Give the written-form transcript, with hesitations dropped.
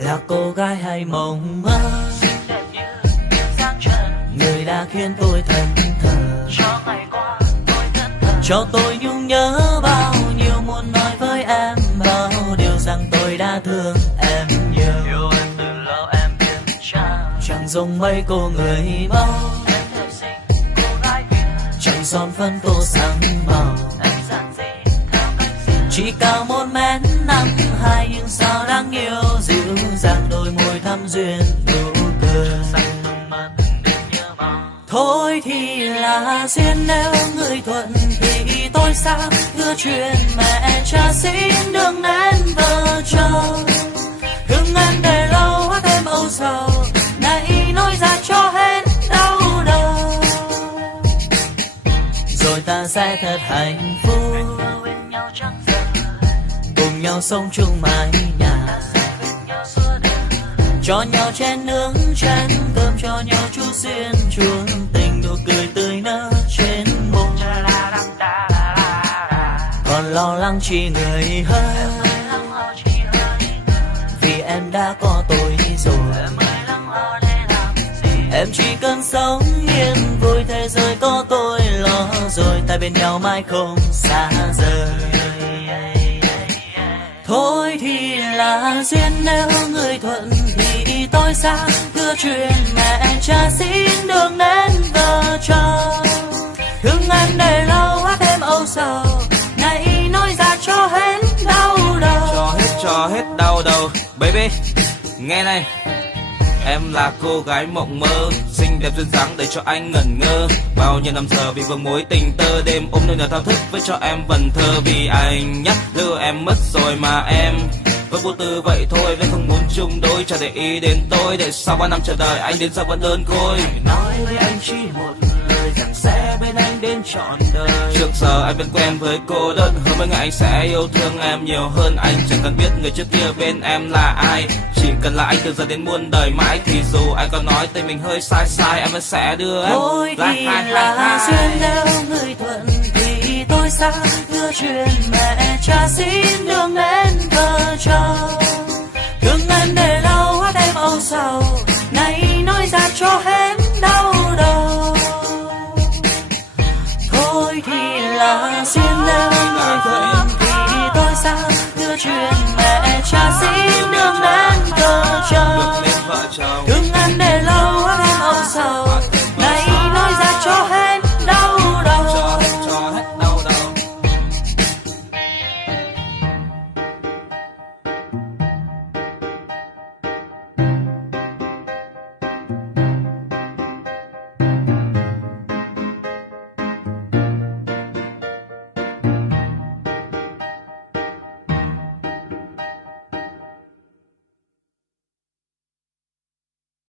là cô gái hay mộng mơ, người đã khiến tôi thẫn thờ. Cho tôi nhung nhớ bao nhiêu, muốn nói với em bao điều rằng tôi đã thương em nhiều. Chẳng giống mấy cô người mẫu, chẳng son phấn tô sáng màu, chỉ cao 1m52 nhưng sao đáng yêu dịu dàng, đôi môi thắm duyên nụ cười. Thôi thì là duyên, nếu người thuận thì tôi sang đưa chuyện mẹ cha xin đừng nên vợ chồng. Hương anh để lâu hát thêm âu sầu, này nói ra cho hết đau đầu. Rồi ta sẽ thật hạnh phúc, cùng nhau sống chung mái nhà, cho nhau chén nướng chén cơm, cho nhau chút duyên chuông tình, nụ cười tươi nở trên môi. Còn lo lắng chi người hơn, vì em đã có tôi rồi. Em chỉ cần sống yên vui, thế giới có tôi lo rồi, ta bên nhau mãi không xa rời. Thôi thì là duyên, nếu người thuận thì tôi sang đưa chuyện mẹ cha xin đừng nên vợ chồng. Hương anh để lâu hát thêm âu sầu, này nói ra cho hết đau đầu. Cho hết đau đầu. Baby, nghe này, em là cô gái mộng mơ, xinh đẹp duyên dáng để cho anh ngẩn ngơ. Bao nhiêu năm giờ vì vương mối tình tơ, đêm ôm nơi nào thao thức với cho em vần thơ. Vì anh nhắc lừa em mất rồi mà em vẫn vô tư vậy thôi, vẫn không muốn chung đôi. Chẳng để ý đến tôi, để sau 3 năm chờ đợi anh đến giờ vẫn đơn côi. Nói với anh chỉ một lời rằng sẽ bên anh đến trọn đời. Trước giờ anh vẫn quen với cô đơn, hơn mấy ngày anh sẽ yêu thương em nhiều hơn. Anh chẳng cần biết người trước kia bên em là ai, chỉ cần là anh từ giờ đến muôn đời mãi. Thì dù anh có nói tên mình hơi sai sai, em vẫn sẽ đưa em. Thôi thì là duyên, nếu người thuận thì tôi sang đưa chuyện mẹ cha xin đừng nên vợ chồng. Hương anh để lâu hát thêm âu sầu, này nói ra cho hết đau đầu. Thôi thì là duyên, nếu người thuận